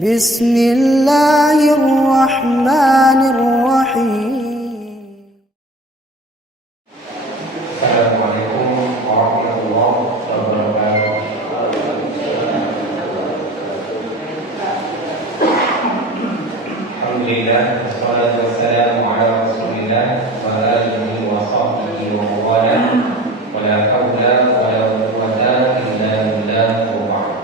بسم الله الرحمن الرحيم. Assalamualaikum warahmatullahi wabarakatuh. Alhamdulillah, wassalatu wassalamu ala rasulillah wa alihi wa sahbihi wa mawala, wa la hawla wa la quwwata illa billah wa ba'd.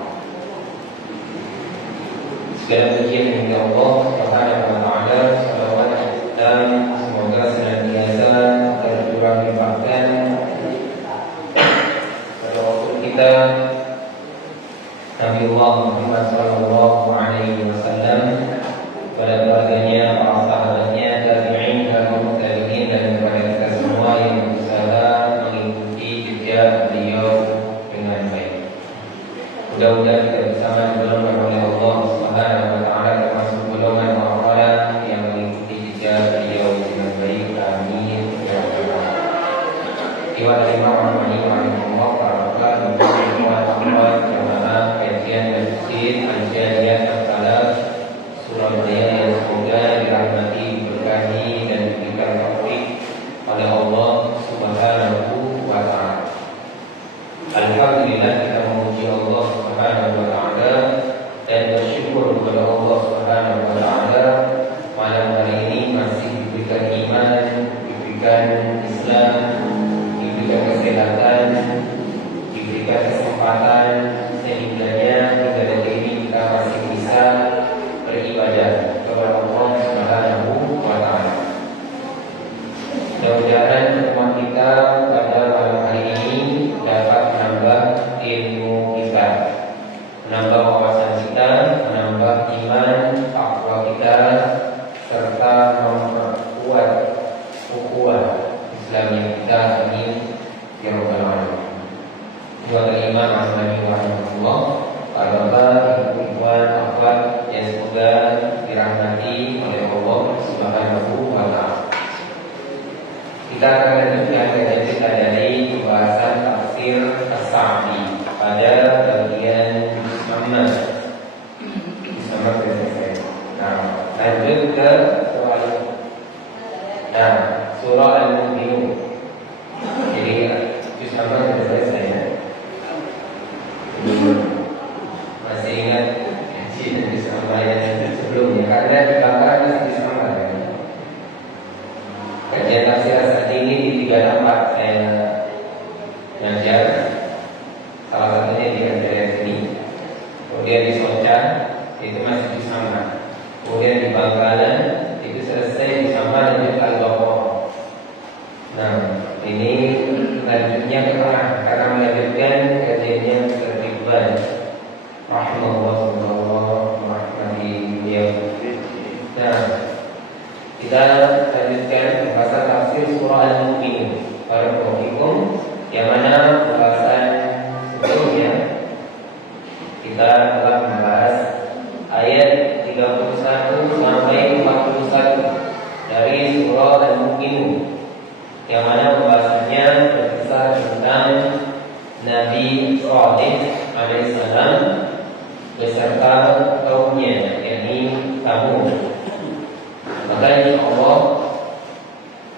Segala pujian bagi Allah Subhanahu wa taala, salawat dan semoga senantiasa tercurah limpahkan pada Rasul kita Nabi Allah Muhammad sallallahu alaihi wasallam, pada keluarganya, para sahabatnya, tabi'in dan tabi'in, dan kepada kita semua yang berusaha mengikuti jejak beliau dengan baik. Mudah-mudahan kita bersama digolongkan oleh Allah Subhanahu wa taala termasuk golongan orang-orang yang mengikuti jejak beliau dengan baik. Amin ya rabbal alamin. Iwan Imam rahimahullah taala dan semua jamaah kajian masjid Al-Jaliyah Al-Falah Surabaya yang semoga dirahmati, diberkahi dan diberikan taufik oleh Allah Subhanahu wa taala. Alhamdulillah, kita memuji Allah Subhanahu wa taala dan bersyukur kepada Allah Subhanahu wa taala malam hari ini masih diberikan iman, diberikan Islam, diberikan kesehatan, diberikan kesempatan sehingganya hingga detik ini kita masih bisa beribadah kepada Allah Subhanahu wa taala. Mudah-mudahan pertemuan kita pada malam hari ini dapat menambah ilmu kita, menambah wawasan kita, menambah iman, takwa kita, serta memperkuat ukhuwah Islam yang kita ingin ya rabbal alamin. Buat Imam Ahmadi rahimahullah, para ikhwan akhwat yang semoga dirahmati oleh Allah Subhanahu wa taala. Kita akan lanjutkan kajian kita dari pembahasan tafsir As-Sa'di pada bagian Muhammad. Nah, lanjut ke surah Al-Mu'minun. Jadi Muhammad sudah selesai ya. Masih ingat kaji dan sama yang sebelumnya, karena di belakang masih sama ya. Kajian tafsir As-Sa'di ini di 34 saya ngajar. Salah satunya di kajian sini. Kemudian di Soca itu masih sama. Kemudian di Bangkalan itu selesai bersama dengan Al-Baqarah. Nah, ini lanjutnya ke tengah karena melanjutkan kajiannya tertiban. Rahimahullah rahmati beliau. Nah, kita lanjutkan pembahasan tafsir surah Al-Mu'minun. Barakallahu yang mana pembahasan sebelumnya kita telah membahas ayat 31 sampai 41 dari surah Al-Mu'minun, yang mana pembahasannya berkisar tentang Nabi Shalih alaihissalam beserta kaumnya, yakni Tsamud. Maka insyaallah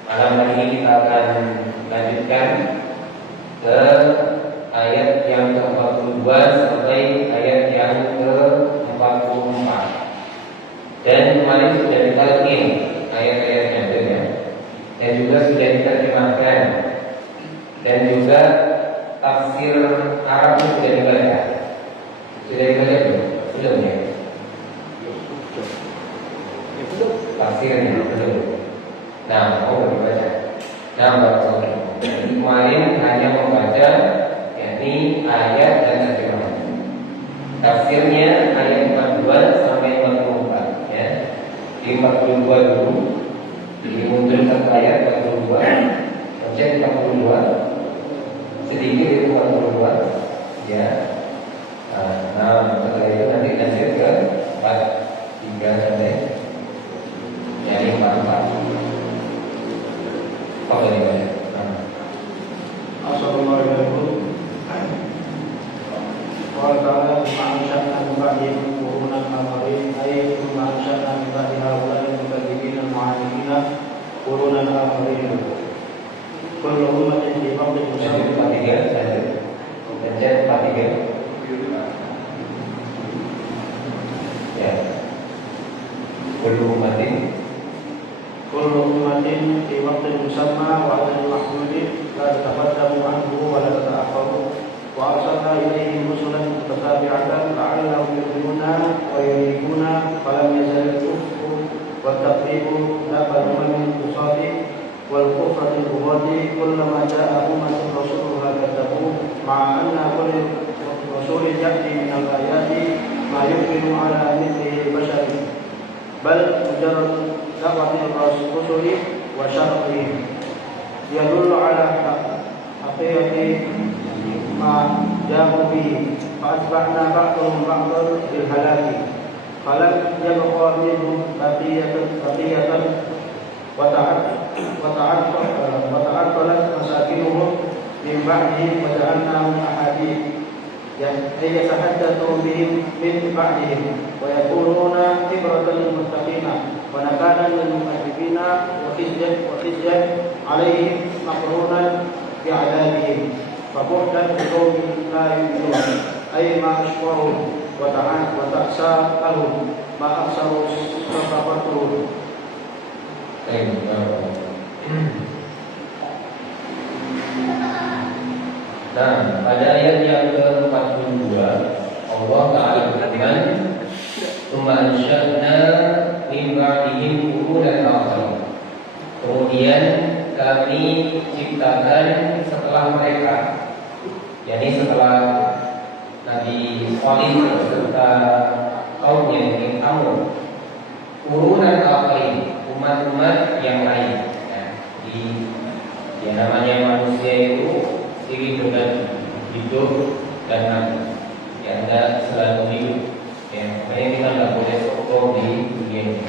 malam hari ini kita akan lanjutkan ke ayat yang ke-42 sampai ayat yang ke-44. Dan kemarin sudah ditalqin ayat-ayatnya itu ya. Dan juga sudah diterjemahkan. Dan juga tafsir Arabnya sudah dibaca. Sudah dibaca belum? Belum ya? Tafsirnya belum. Nah, belum dibaca. Nah, barakallahu. Kemarin hanya membaca yakni ayat dan terjemah. Tafsirnya ayat 42 sampai 44 ya. Di 42 dulu. Dimunculkan ke ayat 42. Baca 42. Sedikit itu 42 ya. Nah, setelah itu nanti lanjut ke 43 sampai jadi 44. Apa ini banyak? Assalamualaikum ثم أنشأنا من بعدهم قرونا آخرين أي ثم أنشأنا من بعد هؤلاء المكذبين المعاندين قرونا آخرين كل أمة في فضل مسمى ya. Kullu ummatin في وقت مسمى وعدد محدود لا تتقدم عنه ولا تتأخر وأرسلنا إليهم رسلا متتابعة لعلهم يؤمنون وينيبون فلم يزل الكفر والتكذيب ذاك الأمم القصاد والكفرة البغاة كلما جاء أمة رسولها كذبوه مع أن كل رسول يأتي من الآيات ما يمكن على مثله البشر بل مجرد دعوة الرسل وشرطهم يدل على حقيقة ما جاءوا به فأتبعنا بعضهم بعضا بالهلاك فلم يبقى منهم بقية وتعطلت مساكنهم من بعدهم وجعلناهم أحاديث يتحدثون بهم من بعدهم ويكونون عبرة للمتقين ونكالا للمكذبين وخزيا عليهم مقرونا بعذابهم فبعدا لقوم لا يؤمنون أي ما أشقاهم وتأساءهم ما أكثر صفقتهم. Nah, pada ayat yang ke-42 Allah Ta'ala berfirman, "Tsumma ansha'na min ba'dihim qurunan akharin." Kemudian kami ciptakan setelah mereka, yakni setelah Nabi Salih beserta kaumnya yang Tsamud, qurunan akharin, umat-umat yang lain. Ya, namanya manusia itu sering dengan hidup dan mati, yang tidak selalu hidup. Ya, makanya kita tidak boleh sokong di dunia ini.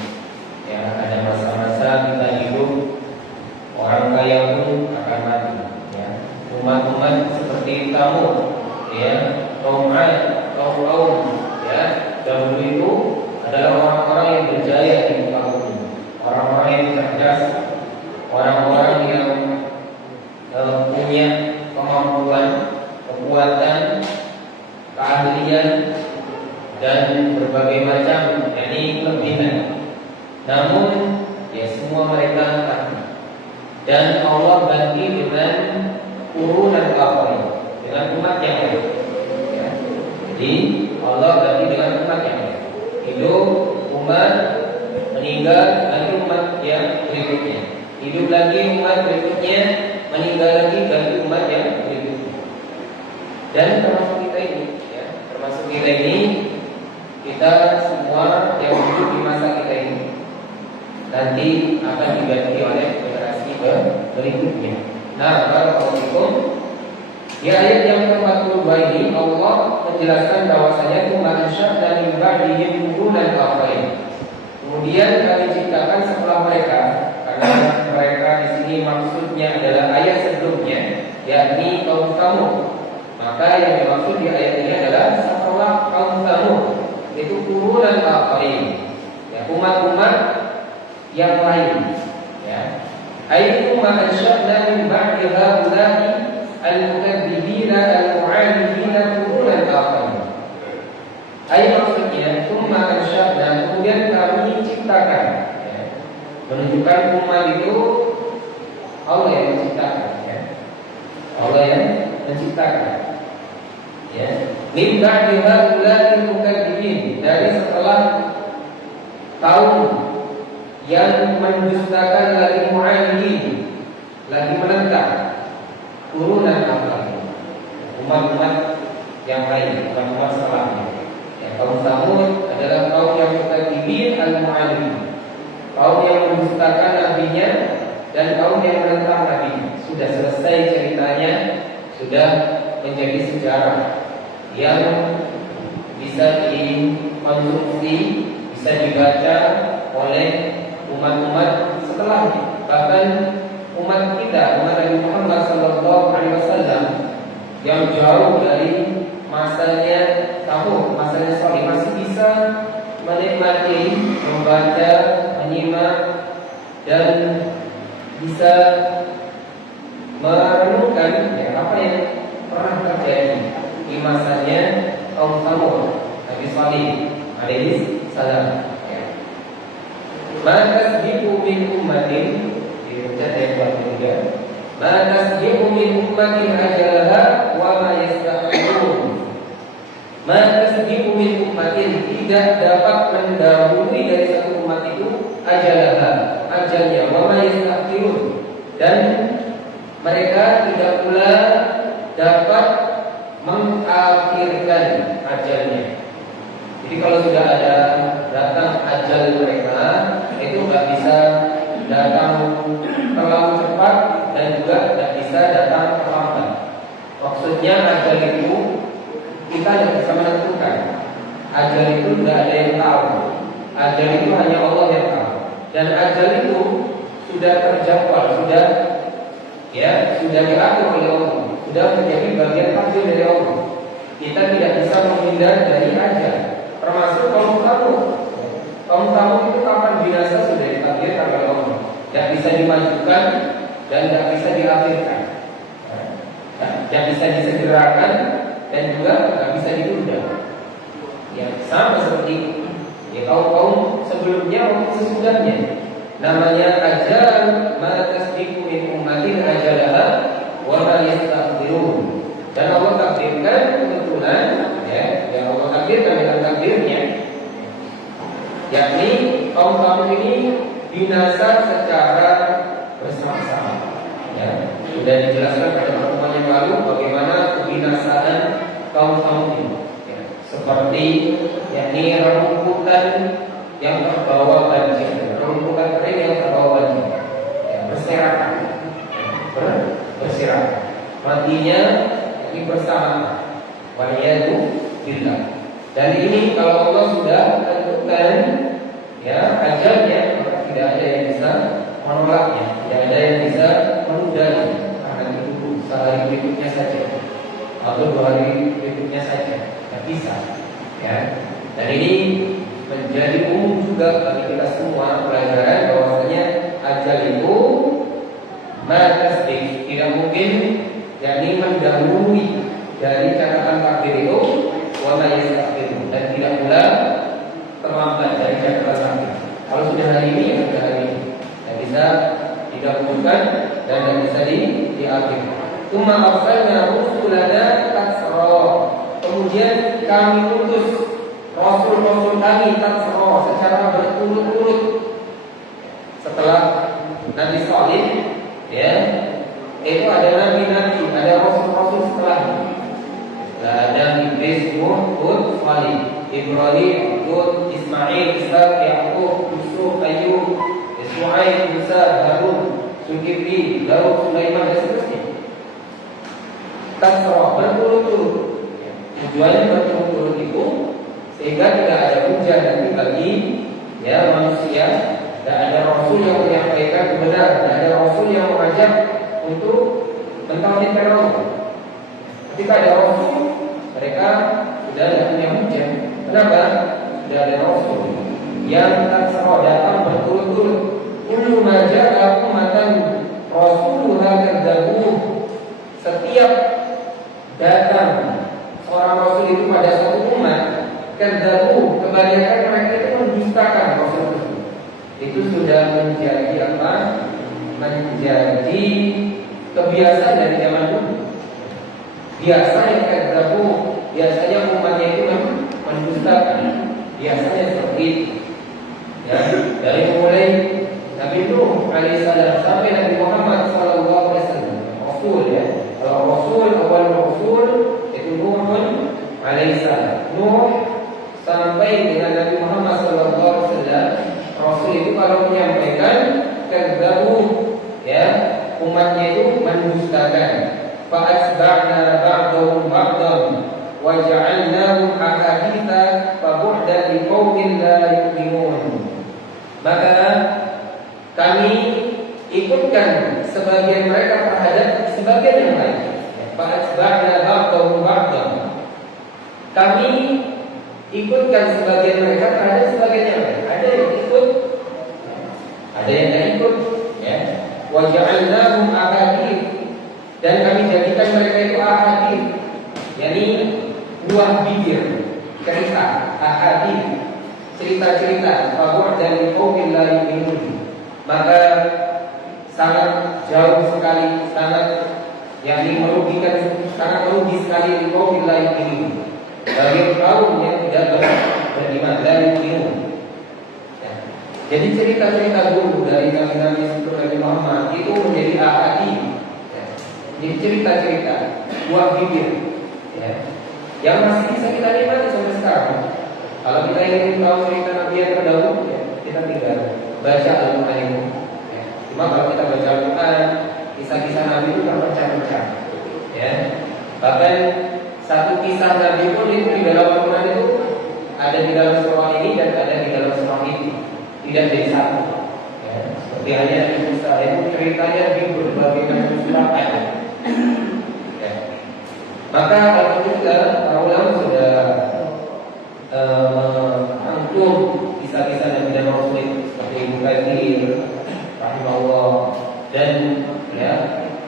Ya, ada masa-masa kita hidup, orang kaya pun akan mati. Ya, umat-umat seperti kamu, ya, kaum Ad, kaum ya, dahulu itu adalah orang-orang yang berjaya di muka bumi, orang-orang yang cerdas, orang-orang yang punya kemampuan, kekuatan, keahlian dan berbagai macam yakni kelebihan. Namun ya semua mereka mati. Dan Allah ganti dengan urunan akhirin, dengan umat yang lain. Ya. Jadi Allah ganti dengan umat yang lain. Hidup umat, meninggal ganti umat yang berikutnya. Hidup lagi umat berikutnya, meninggal lagi ganti umat yang berikutnya. Dan termasuk kita ini, ya, termasuk kita ini, kita semua yang hidup di masa kita ini nanti akan diganti oleh generasi berikutnya. Nah, barakallahu di ayat yang ke-42 ini Allah menjelaskan bahwasanya manusia dan ibadihim qurunan akhirin. Kemudian kami ciptakan setelah mereka, karena mereka di sini maksudnya adalah ayat sebelumnya, yakni kaum Tsamud. Maka yang dimaksud di ayat ini adalah setelah kaum Tsamud, itu qurunan akhirin, ya, umat-umat yang lain, ya. Ayatu ma ansha'na min ba'di haula'i al-mukadzibina al-mu'anidina qurunan akhirin. Ayat maksudnya tsumma ansha'na, kemudian kami ciptakan, ya. Menunjukkan umat itu Allah yang menciptakan, ya. Allah yang menciptakan, ya. Min ba'di haula'i al-mukadzibin, dari setelah kaum yang mendustakan lagi mu'anidin, lagi menentang turunan akhirin, umat-umat yang lain, umat-umat setelahnya. Ya, kaum Tsamud adalah kaum yang mukadzibin al-mu'anidin, kaum yang mendustakan nabinya dan kaum yang menentang nabinya. Sudah selesai ceritanya, sudah menjadi sejarah yang bisa dikonsumsi, bisa dibaca oleh umat-umat setelahnya. Bahkan umat kita, umat Nabi Muhammad SAW yang jauh dari masanya mampu, masanya soleh, masih bisa menikmati, membaca, menyimak, dan bisa merenungkan ya, apa yang pernah terjadi di masanya kaum Tsamud, Nabi Shalih alaihi salam. Maka tasbiqu min ummatin, dibaca ayat 23. Maka tasbiqu min ummatin ajalaha wa ma yastaqbilun. Maka tasbiqu min ummatin, tidak dapat mendahului dari satu umat itu ajalaha, ajalnya, wa ma yastaqbilun, dan mereka tidak pula dapat mengakhirkan ajalnya. Jadi kalau sudah ada datang ajal mereka, itu nggak bisa datang terlalu cepat dan juga nggak bisa datang terlambat. Maksudnya ajal itu kita tidak bisa menentukan. Ajal itu tidak ada yang tahu. Ajal itu hanya Allah yang tahu. Dan ajal itu sudah terjadwal, sudah diatur oleh Allah, sudah menjadi bagian takdir dari Allah. Kita tidak bisa menghindar dari ajal. Termasuk kaum Tsamud. Kaum Tsamud itu kapan binasa sudah ditakdirkan oleh Allah. Tidak bisa dimajukan dan tidak bisa diakhirkan. Tidak bisa disegerakan dan juga tidak bisa ditunda. Ya sama seperti itu. Ya kaum sebelumnya maupun sesudahnya. Namanya ajal, ma tasdiqu min ummatin ajalaha wa ma yastaqdirun. Dan Allah takdirkan kebetulan yang Allah takdirkan dengan takdirnya, yakni kaum Tsamud ini binasa secara bersama-sama. Ya, sudah dijelaskan pada pertemuan yang lalu bagaimana kebinasaan kaum Tsamud ini. Ya, seperti yakni rumputan yang terbawa banjir, rumputan kering yang terbawa banjir, ya, berserakan, matinya ini bersama, waliyadu billah. Dan ini kalau Allah sudah tentukan ya ajalnya, maka tidak ada yang bisa menolaknya, tidak ada yang bisa menundanya. Karena itu sehari berikutnya saja atau 2 hari berikutnya saja, tidak bisa. Ya. Dan ini menjadi umum juga bagi kita semua pelajaran bahwasanya ajal itu tasdiq, tidak mungkin yakni mendahului dari catatan takdir itu, wa ma yastaqbil, dan tidak pula terlambat dari catatan takdir. Kalau sudah hari ini, ya sudah hari ini, tidak bisa didahulukan dan tidak bisa diakhirkan. Tsumma arsalna rusulana tatsra, kemudian kami utus rasul-rasul kami tatsra, secara berturut-turut. Setelah Nabi Shalih, ya, itu ada nabi-nabi, ada rasul-rasul setelahnya. Ada Idris, Nuh, Hud, Salih, Ibrahim, Hud, Ismail, Ishaq, Yaqub, Yusuf, Ayyub, Shu'aib, Musa, Harun, Zulkifli, Daud, Sulaiman, dan seterusnya. Tasrah, berturut-turut. Tujuannya berturut-turut itu sehingga tidak ada hujan nanti bagi ya manusia. Tidak ada rasul yang menyampaikan kebenaran, tidak ada rasul yang mengajak untuk mentauhidkan Allah. Ketika ada rasul, mereka sudah tidak punya hujah. Kenapa? Sudah ada rasul yang tatsara, datang berturut-turut. Kullu ma ja'a ummatan rasuluha kadzabuh. Setiap datang seorang rasul itu pada satu umat, kadzabuh, kebanyakan mereka itu mendustakan rasul itu. Itu sudah menjadi apa? Menjadi kebiasaan dari zaman dulu. Biasanya kadzabu, biasanya umatnya itu mendustakan. Biasanya seperti itu. Ya, dari mulai Nabi Nuh alaihissalam sampai Nabi Muhammad sallallahu alaihi wasallam, rasul ya. Kalau rasul, awal rasul itu Nuh alaihissalam. Nuh sampai dengan Nabi Muhammad sallallahu alaihi wasallam, rasul itu kalau menyampaikan kadzabu, ya, umatnya itu mendustakan. Fa'asba'na ba'dahum ba'dan wa ja'alnahum ahaditha fa bu'da liqaumin la yu'minun. Maka kami ikutkan sebagian mereka terhadap sebagian yang lain. Fa'asba'na ba'dahum ba'dan. Kami ikutkan sebagian mereka terhadap sebagian yang lain. Ada yang ikut, ada yang tidak ikut. Ya. Wa ja'alnahum ahadith, dan kami jadikan mereka itu ahadith, yakni buah bibir, cerita, ahadith, cerita-cerita. Bahwa dari qaumil la yu'minun, maka sangat jauh sekali, sangat yakni merugikan, sangat merugi sekali qaumil la yu'minun, bagi kaum yang tidak beriman, dari ilmu. Ya. Jadi cerita-cerita dulu dari Nabi-Nabi seperti Muhammad itu menjadi ahadits. Ya. Jadi cerita-cerita buah bibir, ya, yang masih bisa kita nikmati sampai sekarang. Kalau kita ingin tahu cerita Nabi yang terdahulu, ya, kita tinggal baca Al-Quran itu. Ya. Cuma kalau kita baca Al-Quran, kisah-kisah Nabi itu terpecah-pecah. Ya. Bahkan satu kisah Nabi pun itu di dalam Al-Quran itu ada di dalam surah ini dan ada di dalam surah ini, tidak jadi satu. Ya. Seperti hanya Nabi Musa itu ceritanya di berbagai macam surah ada. Ya. Maka alhamdulillah para ulama sudah merangkum kisah-kisah Nabi dan Rasul seperti Ibnu Katsir rahimahullah dan ya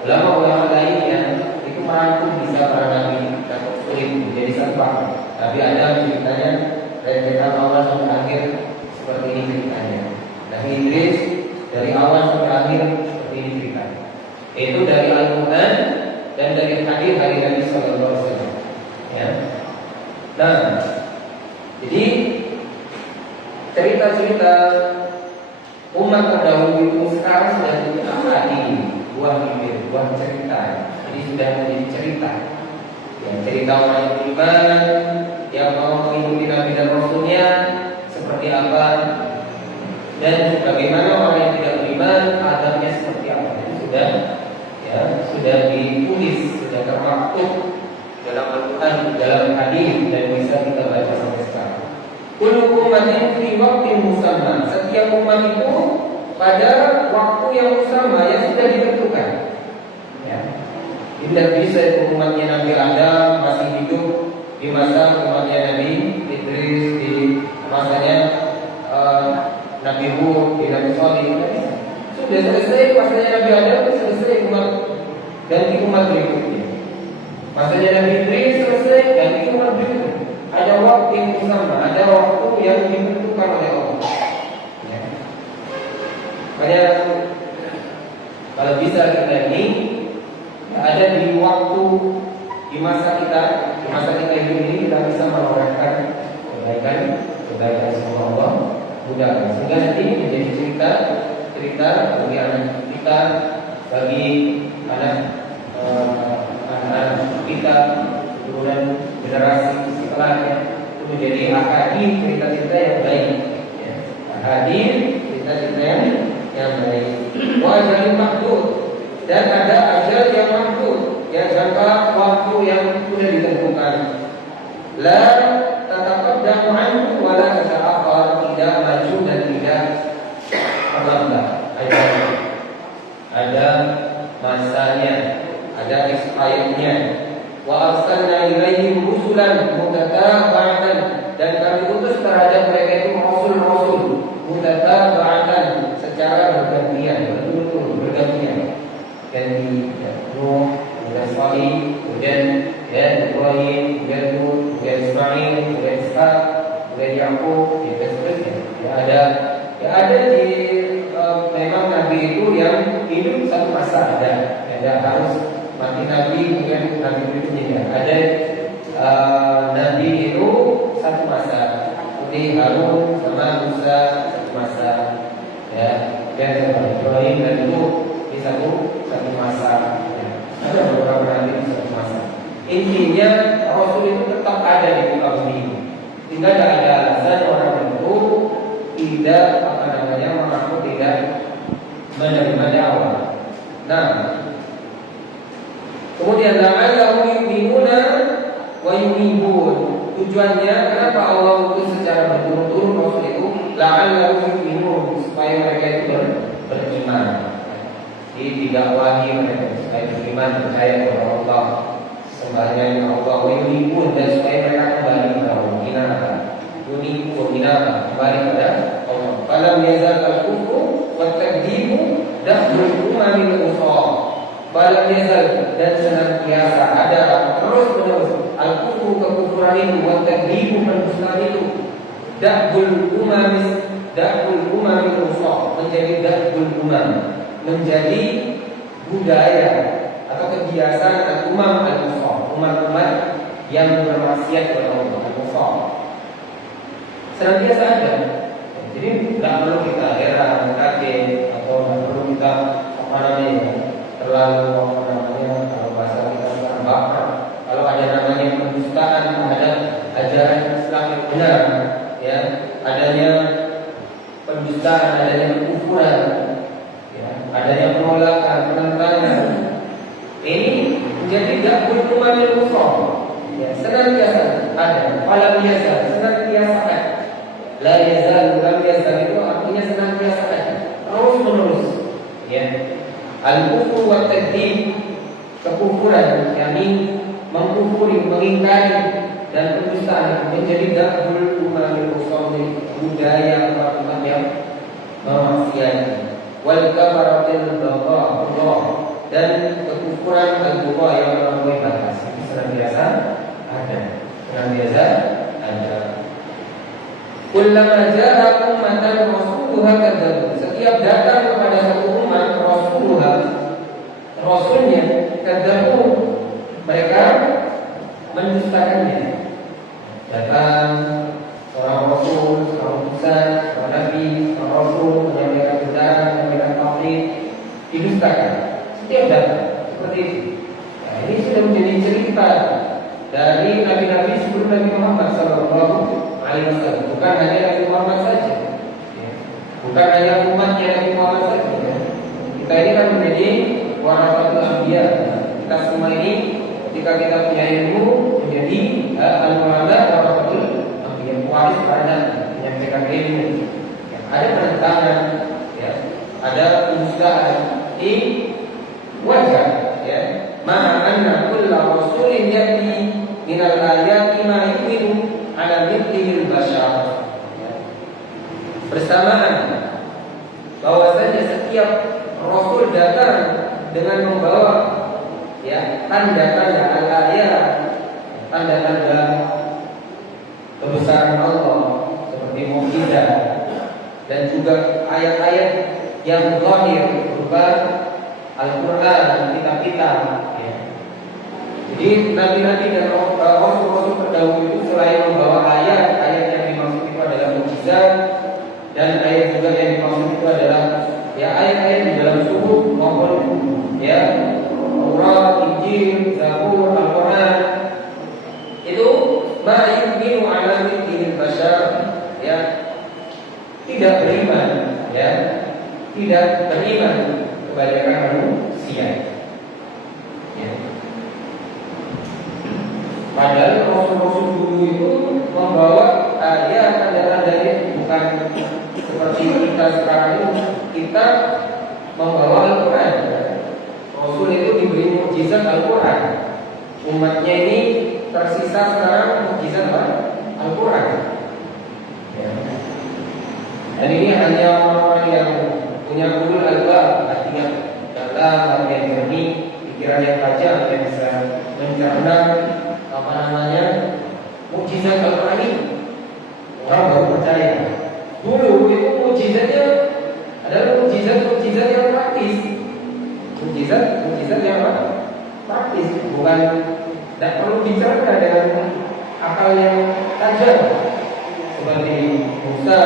ulama-ulama lainnya itu merangkum kisah para nabi dan Rasul menjadi satu paket. Tapi ada ceritanya dari cerita awal sampai akhir seperti ini ceritanya. Nabi Idris dari awal sampai akhir seperti ini ceritanya. Itu dari Al-Quran dan dari hadis dari Nabi Sallallahu Alaihi Wasallam. Ya. Nah, jadi cerita-cerita umat terdahulu itu sekarang sudah menjadi buah bibir, buah cerita. Jadi sudah menjadi cerita. Ya, cerita orang yang beriman, yang mau mengikuti Nabi dan Rasulnya seperti apa, dan bagaimana orang yang tidak beriman adabnya seperti apa. Itu sudah, ya, sudah ditulis, sudah termaktub dalam Al-Quran, dalam hadis, dan bisa kita baca sampai sekarang. Kullu ummatin fi waqtin musamma. Setiap umat itu pada waktu yang sama yang sudah ditentukan. Ya. Tidak bisa itu umatnya Nabi Adam masih hidup di masa umatnya Nabi Idris, di masanya Nabi Hud, di Nabi Salih. Sudah selesai masanya Nabi Adam, selesai umat ganti umat berikutnya. Masanya Nabi Idris selesai, ganti umat berikutnya. Ada waktu yang sama, ada waktu yang ditentukan oleh Allah. Ya. Makanya kalau bisa kita ini ada di waktu, di masa kita hidup ini kita bisa menorehkan kebaikan semua Allah mudahkan, sehingga nanti menjadi cerita bagi anak kita, bagi anak kita, keturunan generasi setelahnya, itu menjadi ahadits, cerita-cerita yang baik. Ya. Ahadits, cerita-cerita yang baik. Wajalul mahdud, dan ada ajal yang mahdud, yang jangka waktu yang sudah ditentukan. La tataqaddamu anhu wa la tata'akhkhar, tidak maju dan tidak terlambat. Ada masanya, ada expirednya. Wa arsalna ilaihim rusulan mutatabi'atan, dan kami utus terhadap mereka itu rasul-rasul mutatabi'atan, secara bergantian, bergantian. Ganti Nuh, kemudian Salih, kemudian Ibrahim, kemudian Hud, kemudian Ismail, kemudian Ishaq, kemudian Yaqub, dan seterusnya. Ada di memang Nabi itu yang hidup satu masa ada. Ada harus mati Nabi, kemudian Nabi berikutnya. Ada Nabi itu satu masa, seperti Harun sama Musa satu masa, ya. Dan Ibrahim dan Lut di satu masa. Ya. Ada beberapa Nabi di satu masa. Intinya Rasul itu tetap ada di muka bumi ini. Tidak ada alasan orang itu tidak mengaku tidak menerima dakwah. Nah, kemudian la'allahum yu'minuna wa yu'minun. Tujuannya kenapa Allah utus secara berturut-turut Rasul itu la'allahum yu'minun, supaya mereka itu beriman. Jadi didakwahi mereka supaya beriman, percaya kepada Allah, sembahnya Allah, wa yu'minun, dan supaya mereka kembali kepada Allah. menghina, kembali pada Allah. Falam yazal al-kufru wa takdzibu dakhul umamil ukhra. Falam yazal, dan senantiasa ada terus menerus al-kufru, kekufuran itu, wa takdzibu, pendustaan itu, dakhul umamil ukhra, menjadi dakhul umam, menjadi budaya atau kebiasaan umam al-ukhra, umat-umat yang bermaksiat kepada Allah al-ukhra. Senantiasa ada. Jadi tidak perlu kita heran, kaget, atau tidak perlu kita terlalu kalau bahasa kita sekarang baper. Kalau ada namanya pendustaan terhadap ajaran Islam yang benar, ya, adanya pendustaan, adanya kekufuran, ya, adanya penolakan, penentangan, ini menjadi dakwah umamil ukhra. Ya, senantiasa ada. Falam yazal, senantiasa ada. La yazal, lam yazal itu artinya senantiasa ada, terus menerus. Ya. Al-kufru wa takdzib, kekufuran, yakni mengkufuri, mengingkari, dan pendustaan menjadi dakwah umamil ukhra, budaya umat yang memaksiati. Wal kafaratil bagha, dan kekufuran al-bagha yang melampaui batas, itu senantiasa ada. Kullama ja'a ummatan rasuluha kadzabu. Setiap datang kepada satu umat rasulnya kadzabu, mereka mendustakannya. Datang seorang rasul, seorang utusan, seorang nabi, seorang rasul menyampaikan kebenaran, menyampaikan tauhid, didustakan. Setiap datang seperti itu. Nah, ini sudah menjadi cerita dari nabi-nabi sebelum Nabi Muhammad sallallahu alaihi wasallam. Bukan hanya Nabi Muhammad saja, ya. Bukan hanya umatnya Nabi Muhammad saja, ya. Kita ini kan menjadi warasatul anbiya. Kita semua ini ketika kita punya ilmu menjadi al-ulama warasatul anbiya, waris pada menyampaikan ilmu. Ya. Ada penentangan, ya. Ada pendustaan, di wajar, ya. Ma'anna kulla rasulin yati minal ayati ma yu'minu ala mithlil bashar. Bersamaan bahwasanya setiap rasul datang dengan membawa, ya, tanda-tanda al-ayat, tanda-tanda kebesaran Allah seperti mukjizat dan juga ayat-ayat yang zahir berupa Al-Quran, kitab-kitab, ya. Jadi nabi-nabi dan rasul-rasul terdahulu itu selain membawa ayat-ayat yang dimaksud itu adalah mukjizat, dan ayat juga yang dimaksud itu adalah, ya, ayat-ayat di dalam suhuf maupun, ya, Taurat, Injil, Zabur, Al-Quran. Itu ma'yuminu ala mithlil bashar, ya, tidak beriman, ya, tidak beriman kebanyakan manusia. Ya. Padahal rasul-rasul dulu itu membawa ayat tanda-tandanya, bukan seperti kita sekarang ini. Kita membawa Al-Quran. Rasul itu diberi mukjizat Al-Quran. Umatnya ini tersisa sekarang mukjizat Al-Quran. Ya. Dan ini hanya orang-orang yang punya ulul albab, artinya dalam yang jernih, pikiran yang tajam, yang bisa mencerna mukjizat Al-Quran ini. Orang baru percaya. Dulu itu mukjizatnya adalah mukjizat yang praktis. Mukjizat yang praktis, bukan, tidak perlu dicerna dengan akal yang tajam. Seperti Musa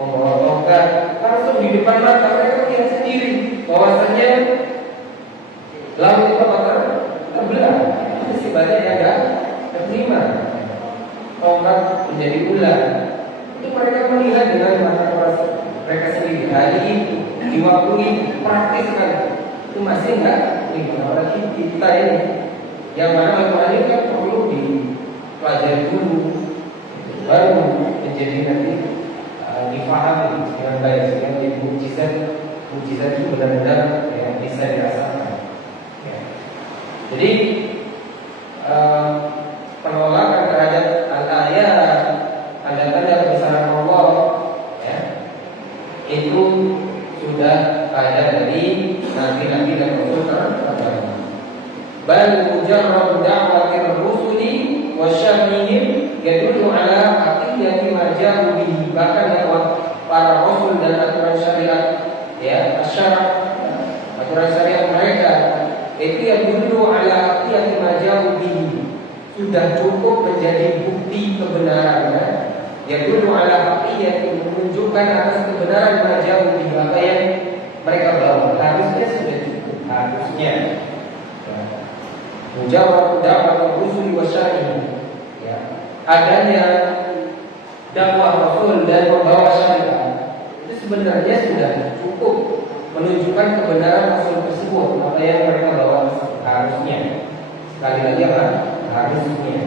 membawa tongkat, langsung di depan mata mereka melihat sendiri bahwasanya langit itu terbelah. Itu sifatnya yang tidak terima. Tongkat menjadi ular. Itu mereka melihat dengan mata mereka sendiri. Hari ini, di waktu ini, praktis sekali. Itu masih enggak terima. Apalagi kita ini, yang mana Al-Quran ini kan perlu dipelajari dulu, baru menjadi nanti difahami dengan baik, sehingga mukjizat itu benar-benar, ya, bisa dirasakan. Ya. Jadi penolakan terhadap al-ayat, tanda-tanda kebesaran bal mujarrad da'watir rusuli wa syar'ihim yadullu ala haqiqati ma ja'u bihi. Bahkan dakwah para rasul dan aturan syariat, ya, aturan syariat mereka itu yang dulu ala haqiqati ma ja'u bihi, sudah cukup menjadi bukti kebenarannya. Yadullu ala haqiqati, menunjukkan atas kebenaran ma ja'u bihi, apa yang mereka bawa. Harusnya sudah cukup, harusnya. Mujarrad da'wat rusul wa syar'i, ya, adanya dakwah rasul dan membawa syariat itu sebenarnya sudah cukup menunjukkan kebenaran rasul tersebut, apa yang mereka bawa. Harusnya, sekali lagi apa? Harusnya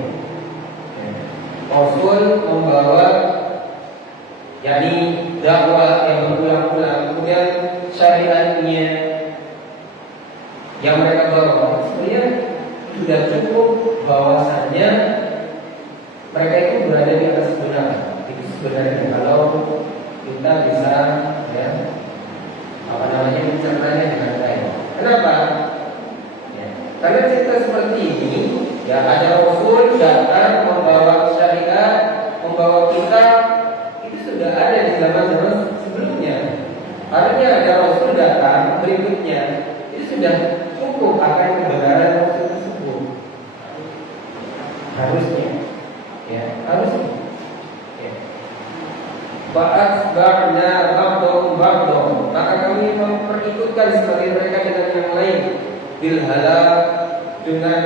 rasul membawa, yakni dakwah yang berulang-ulang, kemudian syariatnya yang mereka bawa sebenarnya sudah cukup bahwasannya mereka itu berada di atas kebenaran. Itu sebenarnya kalau kita bisa, ya, mencernanya dengan baik. Kenapa? Ya, karena cerita seperti ini, ya, ada rasul datang membawa syariat, membawa kitab, itu sudah ada di zaman-zaman sebelumnya. Harusnya ada rasul datang berikutnya, itu sudah cukup akan kebenaran rasul tersebut. Harusnya, ya, harusnya. Ya. Fa'atba'na ba'dhum ba'dhum, maka kami memperikutkan sebagai mereka dengan yang lain, bil halak, dengan,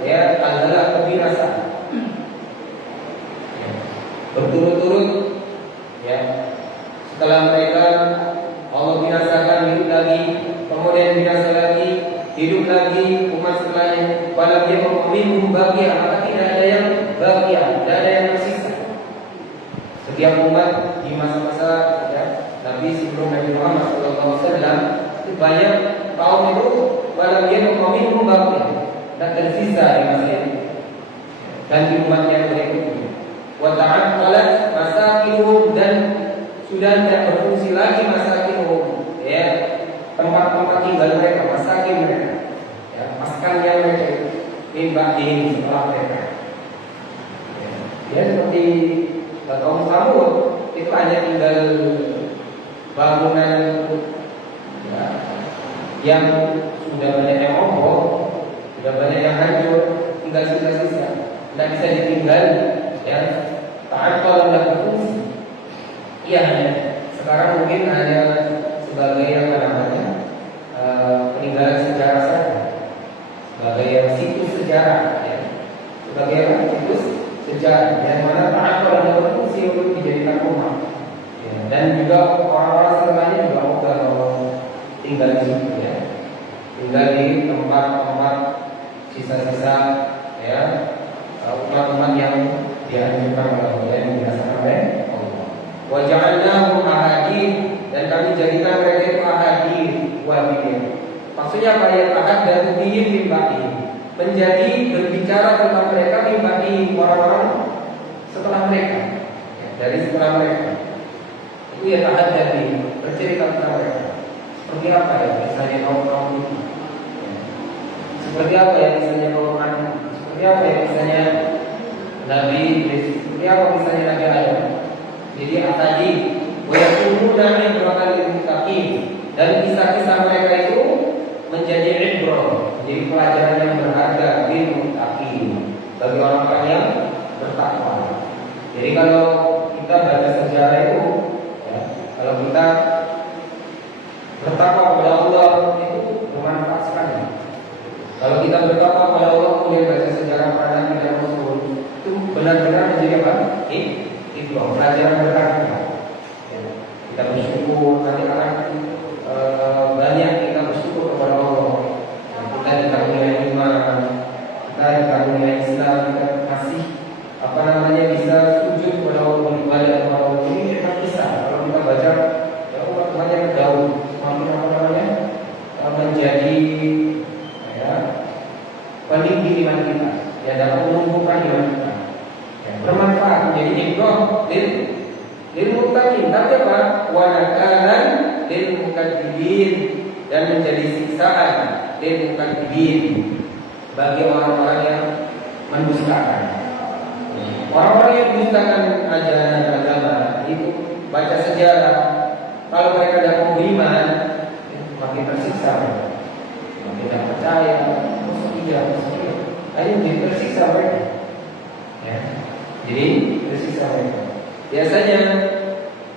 ya, al-halak, kebinasan. Ya. Berturut-turut, ya, setelah mereka Allah binasakan, hidup lagi, kemudian binasa lagi, hidup lagi umat setelahnya. Walau dia minhum baqiyah, maka tidak ada yang baqiyah, tidak ada yang tersisa. Setiap umat di masa-masa, ya, Nabi sebelum Nabi Muhammad SAW itu banyak kaum itu walau dia minhum baqiyah, dan tersisa di masa itu dan di umat yang berikutnya. Wa ta'aqqalat masakinuhum, dan sudah tidak berfungsi lagi masakinuhum, ya, tempat-tempat tinggal mereka, masakin mereka, ya, maskannya mereka, mimba ini setelah mereka, ya, seperti kaum Samud itu hanya tinggal bangunan, ya, yang sudah banyak yang roboh, sudah banyak yang hancur, tinggal sisa-sisa, tidak bisa ditinggal, ya, taat kalau tidak berfungsi. Iya, hanya sekarang mungkin hanya sebagai yang peninggalan sejarah saja, sebagai yang situs sejarah, ya, sebagai situs sejarah yang mana taat kalau berfungsi untuk dijadikan rumah, ya, dan juga orang-orang setelahnya juga mau tinggal di situ, ya, tinggal di tempat-tempat sisa-sisa, ya, umat-umat yang dianjurkan oleh Allah, yang dirasakan oleh Allah. Wa ja'alnahum ahadith, dan kami jadikan mereka itu ahadith wahidin. Maksudnya apa? Ya, ahad dan bihim mimba'ih, menjadi berbicara tentang mereka mimba'ih, orang-orang setelah mereka, ya, dari setelah mereka. Itu ya ahad dan bihim, bercerita tentang mereka. Seperti apa ya misalnya kaum ini, ya. Seperti apa ya misalnya kaum Adam, seperti apa ya misalnya Nabi Idris, seperti apa misalnya Nabi Adam. Jadi tadi wa yakununa ibratan lil muttaqin, dan kisah-kisah mereka itu menjadi ibrah, menjadi pelajaran yang berharga lil muttaqin, bagi orang-orang yang bertakwa. Jadi kalau kita baca sejarah itu, ya, kalau kita bertakwa kepada Allah itu bermanfaat sekali. Kalau kita bertakwa kepada Allah kemudian baca sejarah para nabi dan rasul, itu benar-benar menjadi apa? Itu pelajaran berharga. Ya, kita bersyukur nanti akan banyak kita bersyukur kepada Allah. Ya, kita dikaruniai iman, kita dikaruniai Islam, kita kasih bisa sujud kepada Allah, beribadah kepada Allah. Ini kita bisa. Kalau kita baca, ya umat yang jauh semakin menjadi, ya, peninggi iman kita, ya, dapat menumbuhkan iman kita, ya, bermanfaat menjadi ibrah lil muttaqin. Tapi apa? Wa nakalan lil mukadzibin, dan menjadi siksaan lil mukadzibin, bagi orang-orang yang mendustakan. Orang-orang yang mendustakan ajaran agama itu baca sejarah, kalau mereka tidak mau beriman, makin tersiksa, makin tidak percaya, tidak, ayo tersiksa mereka. Ya. Jadi tersiksa mereka. Biasanya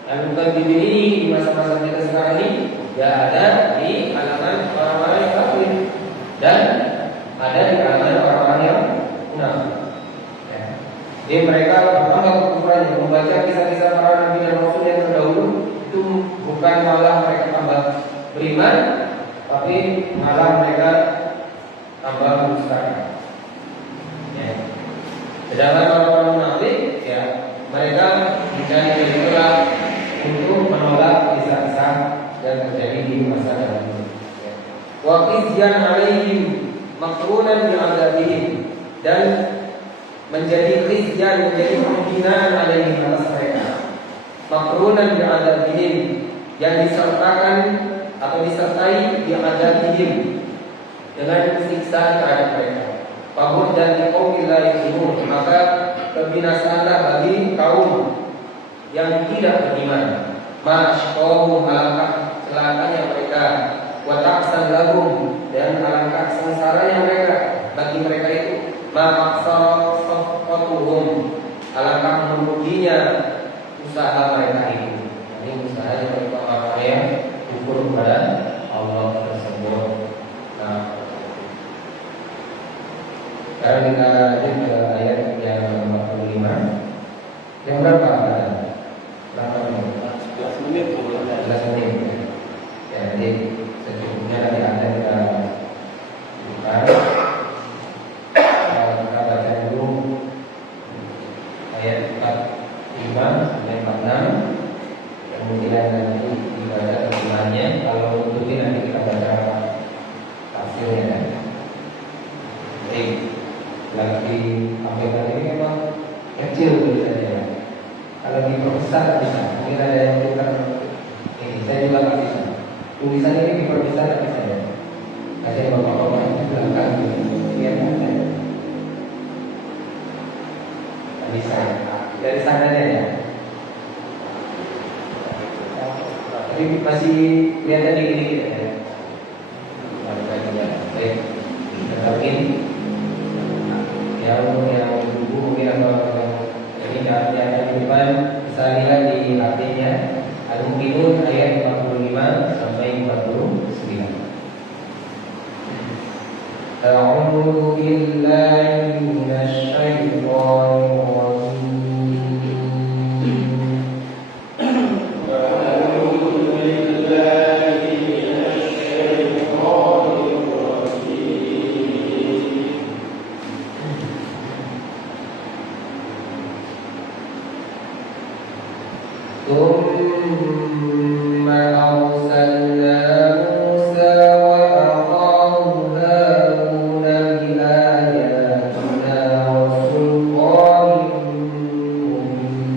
bukan diri di masa-masa kita sekarang ini ya ada di kalangan orang-orang yang kafir dan ada di kalangan orang-orang yang munafik. Ya. Jadi mereka bertambah kekufurannya, membaca kisah-kisah para nabi dan rasul yang terdahulu itu bukan malah mereka tambah beriman, tapi malah mereka tambah mendustakan. Ya. Sedangkan orang-orang munafik ya mereka mencari celah untuk menolak kisah-kisah yang terjadi di masa lalu. Wa qizyan 'alaihim maqrunan bi'adzabihim, dan menjadi qizyan, menjadi penghinaan 'alaihim atas mereka. Maqrunan bi'adzabihim, yang disertakan atau disertai bi'adzabihim dengan siksa terhadap mereka. Fahud dan diqaumil la yu'minun, maka kebinasaanlah bagi kaum yang tidak beriman. Masyqahum, alangkah celakanya mereka. Wa ta'san lahum, dan alangkah sengsaranya mereka bagi mereka itu. Ma'aksara safqatuhum, alangkah meruginya usaha mereka itu. Ini usahanya mereka orang yang kufur kepada Allah tersebut. Nah, sekarang kita lanjut ke ayat yang 45. Yang berapa? 11 menit. 11 menit. Ya, jadi secukupnya nanti ada kita buka. Kita baca dulu ayat 45 sampai 46. Kemudian nanti dibaca terjemahannya. Kalau butuhin nanti kita baca tafsirnya. Jadi lagi aplikasi ini memang kecil tulisannya. Kalau diperbesar tak bisa. Mungkin ada yang tukar ini. Saya juga tak bisa. Tulisan ini diperbesar tak bisa ya. Ada bapak-bapak yang di belakang biar ada. Tak bisa. Dari sananya ya. Tapi masih kelihatan dikit-dikit ya. Baik. Tetapi yang buku mungkin atau ini yang di depan bisa lihat di artinya Al-Mu'minun ayat 45 sampai 49. A'udzu billahi minasy syaithanir rajim. ثم أرسلنا موسى وأخاه هارون بآياتنا وسلطان مبين.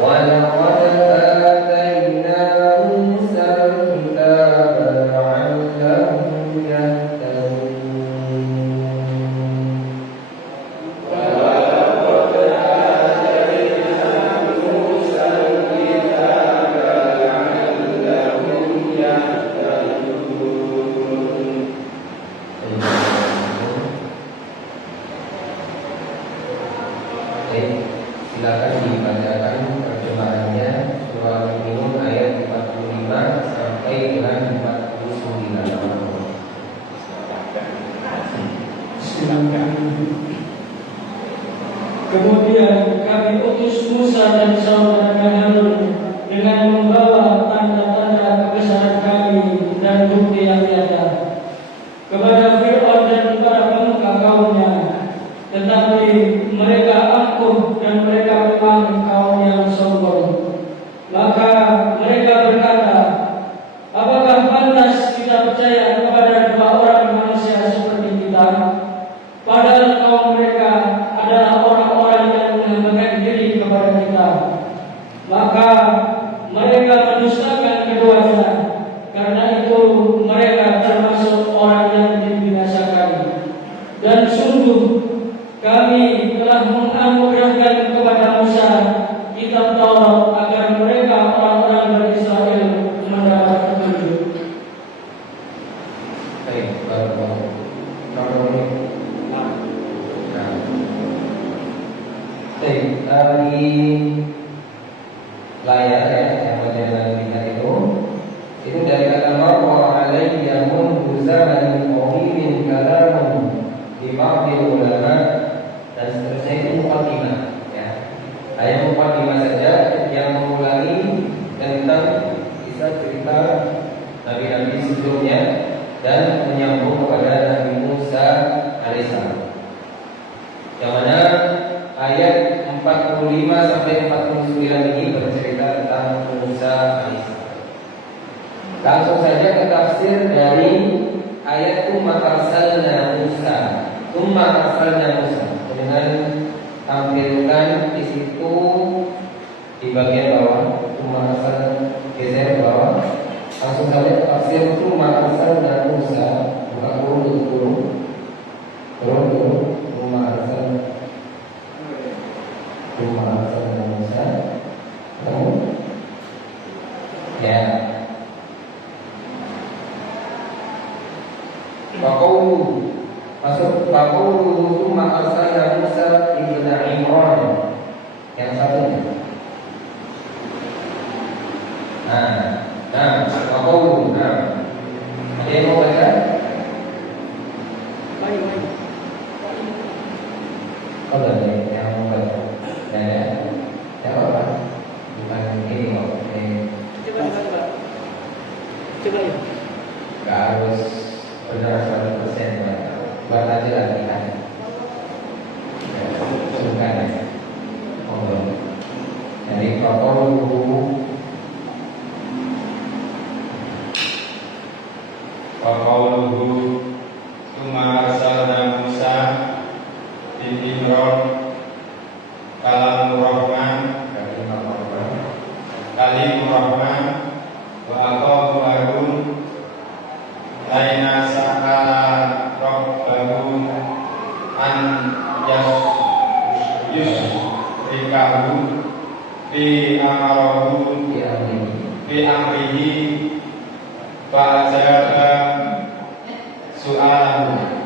ولقد آتينا موسى الكتاب لعلهم يهتدون Silakan dibacakan terjemahannya surah Al-Mu'minun ayat 45 sampai dengan 49. Kemudian kami utus Musa dan saudaranya Harun dengan membawa tanda-tanda kebesaran kami dan bukti yang nyata kepada Fir'aun dan kepada pemuka kaumnya, tetapi mereka angkuh dan mereka memang kaum yang sombong. Maka mereka berkata, apakah pantas kita percaya kepada dua orang manusia seperti kita? Padahal kaum mereka adalah orang-orang yang menghambakan diri kepada kita. Maka mereka mendustakan keduanya. Karena itu mereka termasuk orang yang dibinasakan. Dan sungguh kami telah menganugerahkan kepada Musa kitab Taurat agar mereka orang-orang Israel mendapat petunjuk. Baik, kalau ini di layar ya yang berjalan kita itu dari kata marwa alayya mundu zaman qawimin kalamun di ba'dil ulama dan seterusnya itu muqaddimah ya. Hanya muqaddimah saja yang mengulangi tentang kisah cerita nabi-nabi sebelumnya dan menyambung kepada Nabi Musa alaihissalam. Yang mana ayat 45 sampai 49 ini bercerita tentang Musa alaihissalam. Langsung saja ke tafsir dari ayat Tsumma arsalna Musa. Tsumma arsalna Musa dengan tampilkan di situ di bagian bawah. Tsumma arsalna geser ke bawah. Langsung saja ke tafsir Tsumma arsalna Musa. Buka turun. Tsumma arsalna Musa. Ya. Waqawlu masuk waqawlu tsumma arsalna Musa ibn Imran yang satunya. Waqawlu. Ada yang mau baca? Oh, ada yang mau baca. Ya. Ya apa? Bukan ini kok. Coba ya. Gak harus benar 100% ya. Buat aja latihan. Bukan ya. Jadi Waqauluhu tsumma arsalna Musa bin Imran kalimur Rahman wa aqahu Harun laina sa'ala rabbahu an yusrikahu fi amrihi fa'ajaba su'alahu.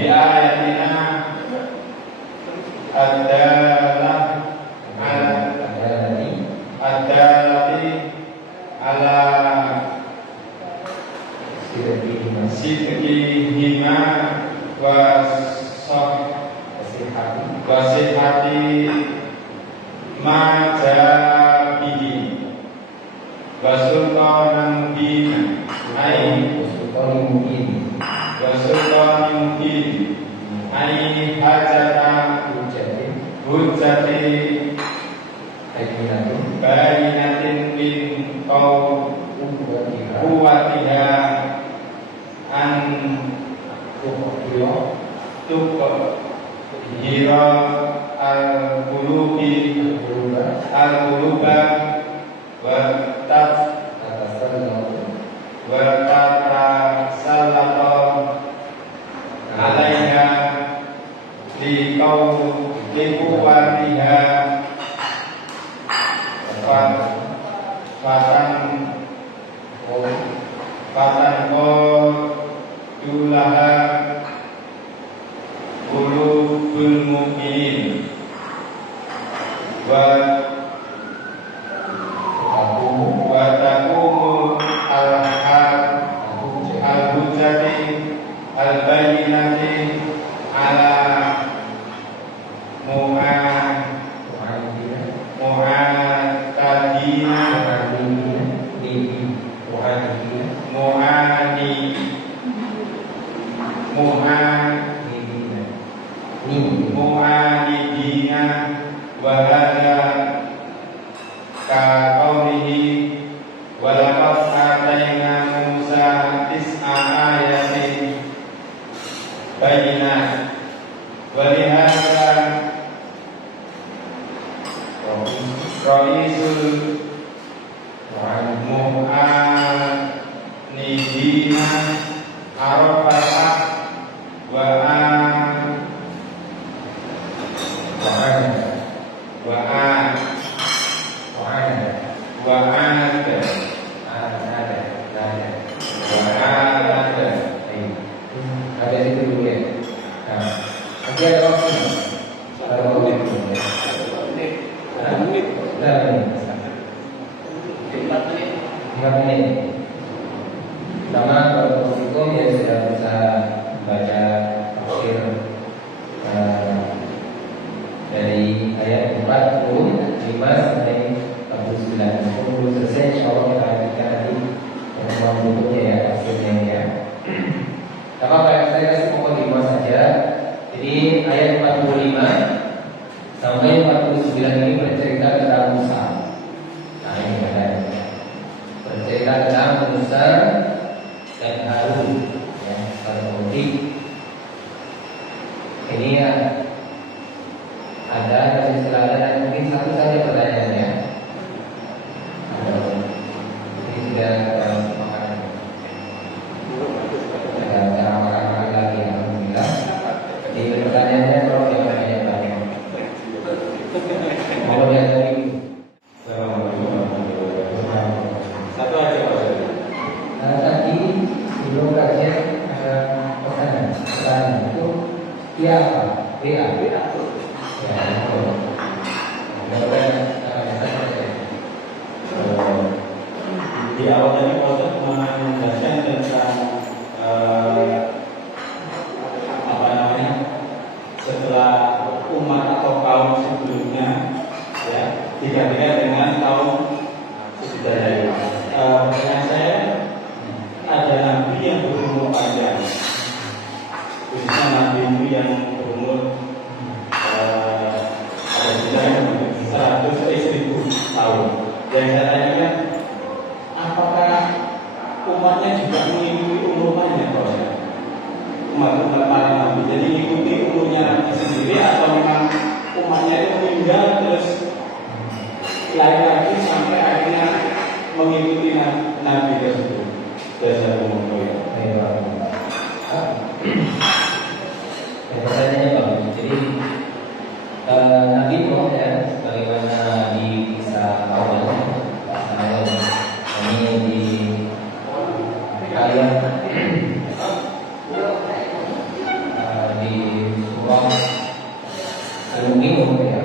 Di ayatina adalati ala sidqihima wa sihhati ma jabihi wa sultanan mubin ai hajata hujjati bayinatin min quwwatiha an Yudhira al-qulubi al-quluba wa tatasallata alaiha liquwwatiha fatan qulaha qulubul mu'minin wa taqumu al-hujjati al-bayyinati ala mu'anidina wa hadza ka qawlihi wa laqad atayna Musa tis'a ayatin bayyinat wa lihadza ra'isul mu'anidina arafata Sama kalau hukum ya sudah bisa baca tafsir dari ayat 45 sampai 49. Belum selesai, insyaallah kita lanjutkan nanti pertemuan berikutnya ya tafsirnya ya. Apa saya kasih mukadimah saja. Jadi ayat 45 sampai 49 ini bercerita tentang Musa. Nah ini katanya bercerita tentang Musa dan Harun ya, Al-Qur'an. Ini ya, ada istilah dan mungkin satu saja pertanyaannya. Ini sudah makanan. Ada makan lagi alhamdulillah. Jadi pertanyaannya kalau yang banyak. Mau lihat dari satu aja Pak. tadi sebelum kajian ada pesanan itu dia apa? WA. Ya, betul. Di awal tadi Ustaz menjelaskan tentang apa namanya, setelah umat atau kaum sebelumnya ya digantikan dengan kaum sesudahnya. Pertanyaan saya, ada nabi yang berumur panjang, khususnya nabi itu yang berumur ada juga yang 100-1000 tahun. Yang saya tanyakan, apakah umatnya juga mengikuti umur panjang Pak? Umat-umat para nabi, jadi mengikuti umurnya nabi sendiri atau memang umatnya itu meninggal terus lahir lagi sampai akhirnya mengikuti nabi tersebut? Dasar umur ya. Pertanyaannya bagus. Jadi Nabi Nuh ya, bagaimana di kisah awalnya, ini di ayat di surah Al-Mu'minun ya.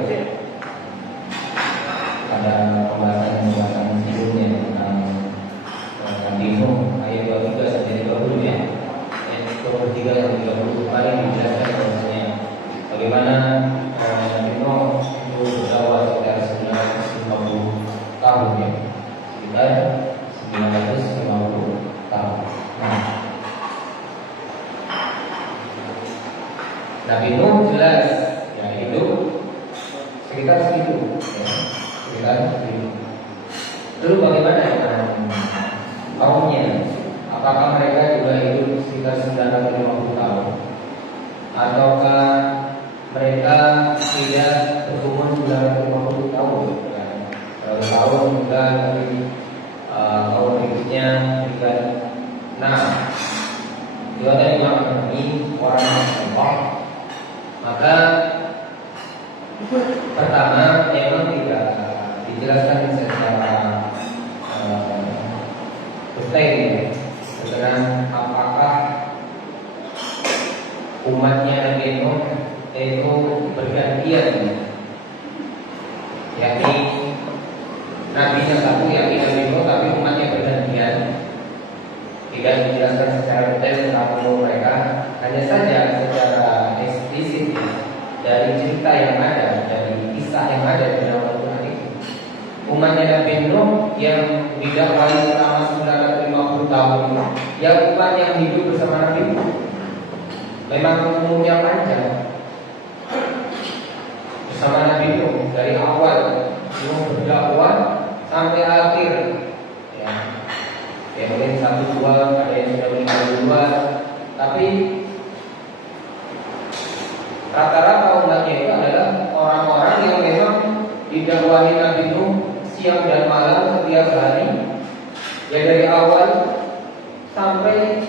Pada pembahasan sebelumnya tentang Nabi Nuh ayat 23 sampai 20 ya. Ayat 23 dan 30 kemarin dijelaskan bahwasanya bagaimana Nabi Nuh itu berdakwah sekitar 950 tahun ya. Sekitar 950 tahun. Nabi Nuh jelas ya itu sekitar segitu ya. Sekitar segitu. Lalu bagaimana kaumnya? Apakah mereka juga hidup sekitar 950 tahun? Ataukah mereka mereka tidak berumur 950 tahun, ya. 100 tahun juga dari tahun berikutnya juga. Nah, juga dari ini orang yang maka pertama memang tidak dijelaskan secara detail tentang apakah umatnya Nabi Nuh itu bergantian, yakni nabinya satu, yakni Nabi Nuh, tapi umatnya bergantian. Tidak dijelaskan secara detail tentang umur mereka, hanya saja secara eksplisit dari cerita yang ada, dari kisah yang ada di dalam Al-Quran itu, umatnya Nabi Nuh yang didakwai selama 950 tahun, yang umat yang hidup bersama Nabi Nuh memang umurnya panjang bersama Nabi Nuh, dari awal Nuh berdakwah sampai akhir, ya. Ya mungkin 1, 2, ada yang sudah meninggal duluan, tapi rata-rata umatnya itu adalah orang-orang yang memang didakwahi Nabi Nuh siang dan malam setiap hari, ya dari awal sampai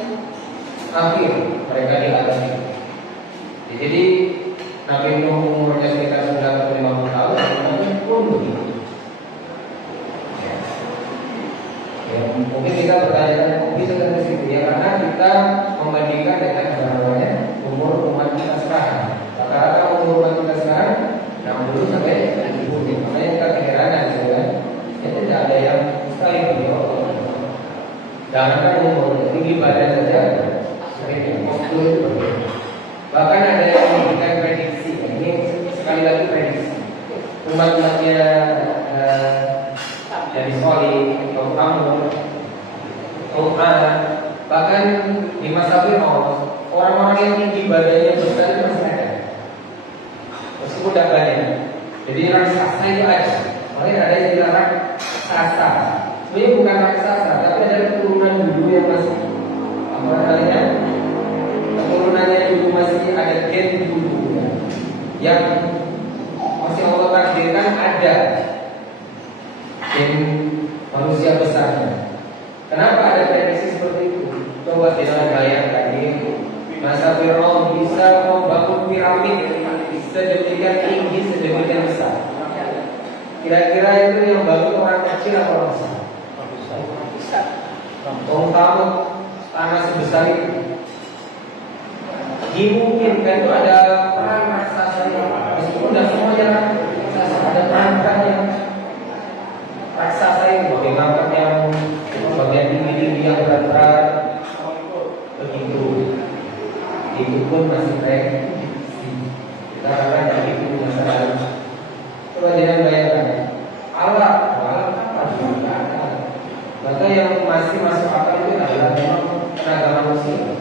akhir mereka diadami. Ya, jadi Nabi Nuh umurnya sekitar 950 tahun, umurnya pun begitu. Ya, mungkin kita bertanya, bisa ke situ ya, karena kita membandingkan dengan umur umat kita sekarang. Rata-rata umur umat kita sekarang 60 sampai 70. Makanya kita keheranan gitu kan. Ya, tidak ada yang mustahil ya. Jangankan umur, tinggi badan saja sering waktu itu. Bahkan ada yang memberikan prediksi. Ini sekali lagi prediksi. Umat-umatnya dari Solih atau Amr atau Ad, bahkan di masa Fir'aun, orang-orang yang tinggi badannya besar itu masih ada, meskipun tidak banyak. Jadi raksasa itu ada. Makanya ada istilah raksasa. Sebenarnya bukan raksasa, tapi ada keturunan dulu yang masih apa namanya? Keturunannya dulu masih ada gen dulu ya, yang masih Allah takdirkan ada gen manusia besarnya. Kenapa ada prediksi seperti itu? Coba kita bayangkan ini, masa Fir'aun bisa membangun piramid sedemikian tinggi, sedemikian besar. Kira-kira itu yang bangun orang kecil atau orang besar? Orang tahu tanah sebesar itu. Dimungkinkan itu ada peran raksasa, meskipun tidak semuanya raksasa, ada peran-perannya. Raksasa itu bagaimana yang bagian tinggi-tinggi yang berat-berat begitu, itu pun masih prediksi. Kita akan jadi itu masalah. Coba jangan bayangkan alat apa juga ada. Maka yang masih masuk akal itu adalah memang tenaga manusia,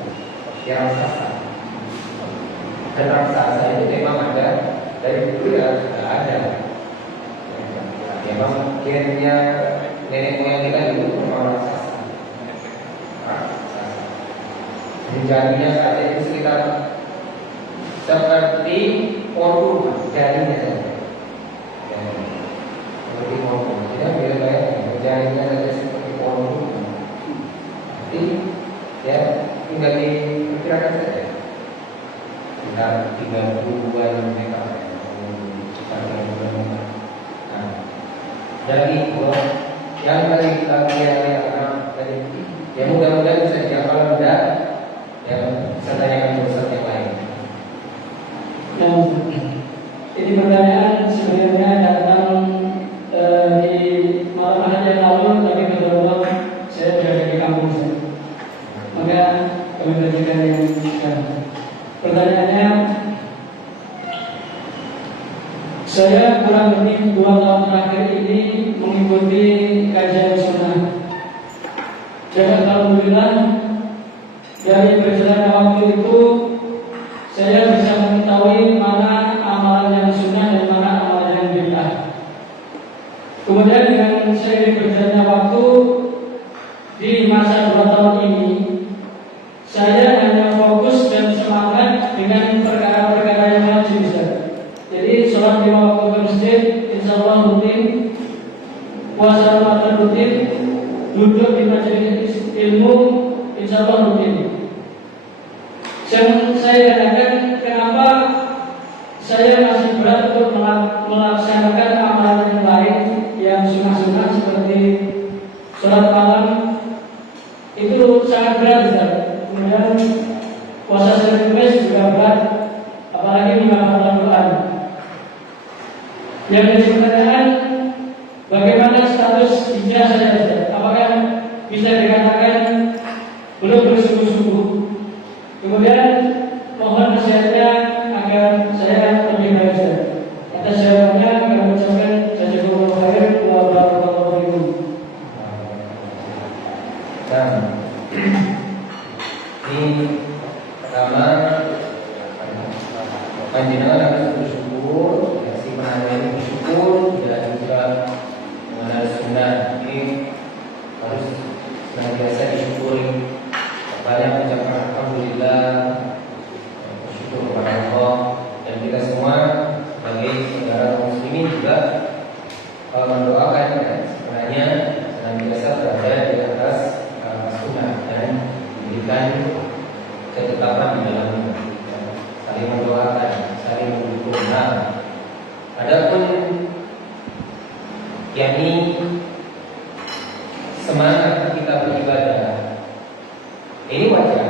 ya raksasa. Dan raksasa itu memang ada dari dulu ya ada. Memang gennya nenek moyang kita dulu orang raksasa. Jarinya saat itu sekitar seperti pohon jarinya saja. Seperti pohon. Tidak bisa bayangkan jarinya saja seperti pohon. Jadi ya tinggal diperkirakan saja. Sekitar 30-an meter. Dari yang tadi kita lihat tadi, ya mudah-mudahan bisa dijawab. Kalau tidak, ya bisa tanyakan urusan yang lain. Nah, ini pertanyaan sebenarnya datang di malam hari yang lalu, tapi kebetulan saya berada di kampung saya. Maka kami bagikan yang sekarang. Pertanyaannya, saya kurang lebih 2 tahun terakhir ini mengikuti kajian sunnah. Dan alhamdulillah dari perjalanan waktu itu saya bisa mengetahui mana amalan yang sunnah dan mana amalan yang bid'ah. Kemudian dengan saya berjalannya waktu di masa 2 tahun ini, saya hanya fokus dan semangat dengan perkara-perkara yang wajib. Jadi sholat 5 waktu ke masjid insya Allah rutin, puasa Ramadan rutin, duduk di majelis ilmu insya Allah rutin. Saya katakan kenapa saya masih berat untuk melaksanakan amalan yang lain yang sunnah-sunnah seperti sholat malam itu sangat berat, Ustaz. Kemudian puasa Senin Kamis juga berat, apalagi menghafal Al-Quran. Yang menjadi pertanyaan, bagaimana status hijrah saya, Ustaz? Apakah bisa dikatakan belum bersungguh-sungguh? Kemudian mohon nasihatnya agar saya lebih baik, Ustaz. Atas jawabannya kami ucapkan jazakumullahu khairan wa barakallahu fikum. Nah, ini pertama panjenengan harus bersyukur, si penanya bersyukur dan juga mengenal sunnah. Ini harus senantiasa disyukuri. Banyak mengucapkan alhamdulillah, bersyukur kepada Allah, dan kita semua sebagai saudara muslimin juga mendoakan sebenarnya senantiasa berada di atas sunnah dan memberikan ketetapan di dalamnya, saling mendoakan, saling mendukung. Nah, adapun yakni semangat kita beribadah ini wajar.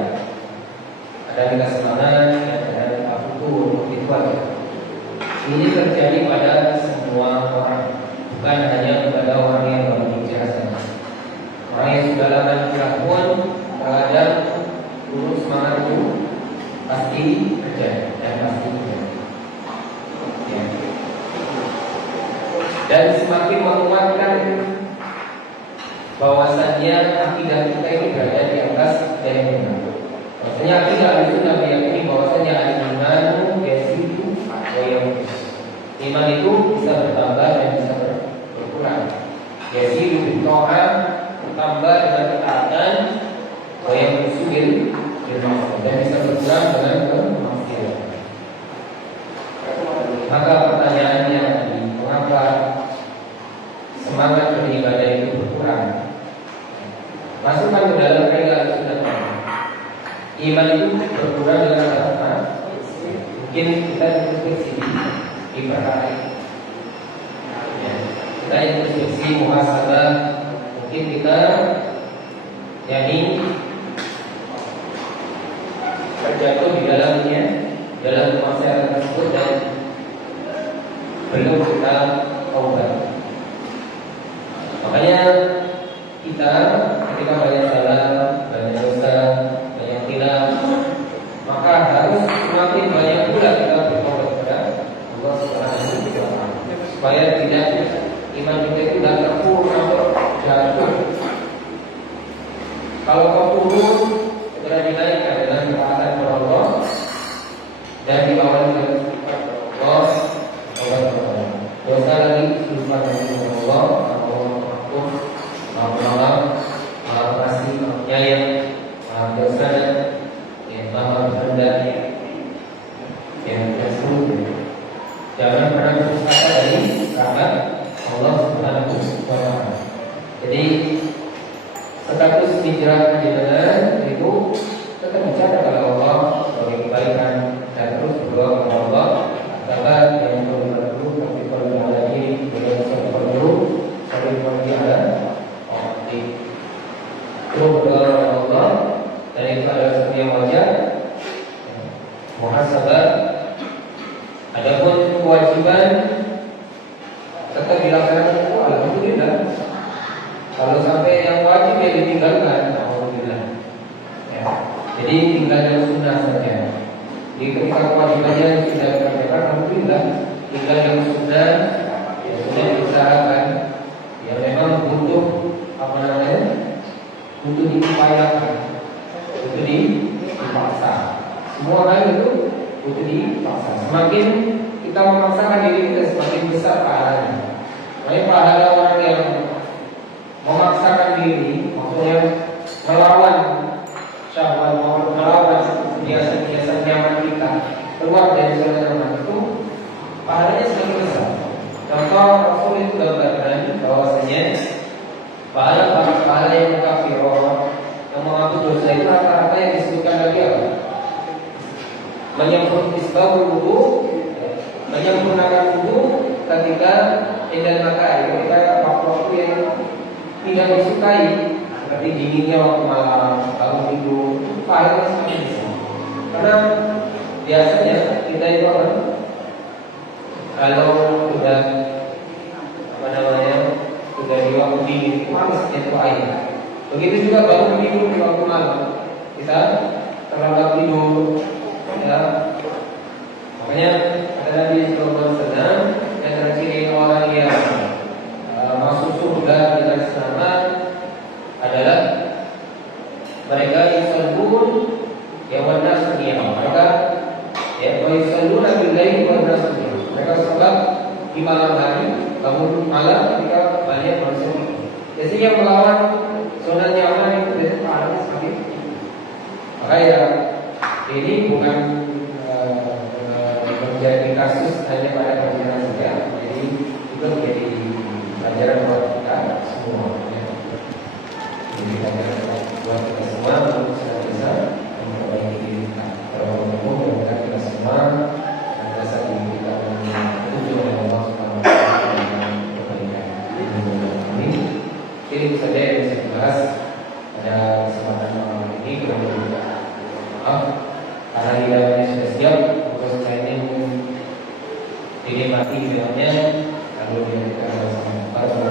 Ada kita semangat, ada kita butuh, itu wajar. Ini terjadi pada semua orang, bukan hanya kepada orang yang baru hijrah saja. Orang yang sudah lama hijrah pun terhadap turun semangat itu pasti terjadi dan pasti terjadi. Ya. Dan semakin menguatkan bahwasannya akidah kita ini berada di atas yang benar. Maksudnya akidah itu meyakini bahwasannya al-iman yazidu wa yanqus. Iman itu bisa bertambah dan bisa berkurang. Yazidu bil ta'ah, bertambah dengan ketaatan, wa yanqus bil ma'siyah, dan bisa berkurang dengan kemaksiatan. Maka pertanyaannya, mengapa semangat beribadah itu berkurang? Masukkan ke dalam kaidah sunnah. Iman itu berkurang dengan apa? Mungkin kita introspeksi di perkara ini. Ya, kita introspeksi muhasabah. Mungkin kita yakni terjatuh di dalamnya, dalam kemaksiatan tersebut, dan belum kita taubat. Makanya kita ketika banyak salah, banyak dosa, banyak hilaf, maka harus semakin banyak pula kita bertobat kepada Allah Subhanahu wa Ta'ala, supaya tidak iman kita itu tidak terpuruk atau jatuh. Kalau kau turun, segera dinaikkan dengan ketaatan kepada Allah dan diawali dengan Allah. Dosa lagi lupa dengan Allah, maaf kasih, penyayang, maaf dosa, maaf rendah, yang tersebut. Jangan pernah putus asa dari rahmat Allah Subhanahu wa Ta'ala. Jadi status hijrah jenengan itu tetap bicara kepada Allah sebagai kebaikan dan terus berdoa kepada Allah agar yang perlu tapi perlu lagi dengan perlu sampai pergi ada terus berdoa kepada Allah, dan itu adalah sesuatu yang wajar. Muhasabah. Adapun kewajiban tetap dilaksanakan itu alhamdulillah. Kalau sampai yang wajib yang ditinggalkan, alhamdulillah. Ya. Jadi tinggal yang sunnah saja. Di ketika kewajibannya sudah dikerjakan, alhamdulillah. Tinggal yang sunnah, yang sudah diusahakan, yang memang butuh apa namanya, butuh diupayakan, butuh dipaksa. Semua hal itu butuh dipaksa. Semakin kita memaksakan diri kita, semakin besar pahalanya. Makanya pahala orang yang memaksakan diri, maksudnya melawan syahwat, melawan biasa-biasa nyaman kita, keluar dari zona nyaman itu pahalanya semakin besar. Contoh Rasul itu gambarkan bahwasanya pahala yang mukafirah yang menghapus dosa itu rata-rata yang disebutkan tadi apa? Menyempurnakan wudu ketika indah makai, ketika waktu-waktu yang tidak disukai, seperti dinginnya waktu malam, bangun tidur, pahalanya semakin besar. Karena biasanya kita itu kalau sudah sudah di waktu dingin, panas itu air. Begitu juga bangun tidur di waktu malam, kita terlambat tidur, ya. Makanya kata Nabi Sallallahu Alaihi Wasallam yang ciri orang yang masuk surga dengan selamat adalah mereka yusallun yawan nasniyah. Mereka yusalluna bil-laili wan nasniyah. Mereka sholat di malam hari, bangun malam ketika banyak manusia. Jadi yang melawan zona nyaman itu pahalanya semakin. Maka ya ini bukan menjadi kasus hanya pada pelajaran saja, jadi juga menjadi pelajaran buat kita semua. Jadi pelajaran buat kita semua untuk senantiasa memperbaiki diri kita. Mudah-mudahan kita semua senantiasa diri kita menuju oleh Allah Subhanahu Wa Taala dengan kebaikan. Ini itu saja yang bisa dibahas pada kesempatan malam ini. Kemudian maaf karena hidayahnya sudah siap. Dinikmati filmnya lalu dia sama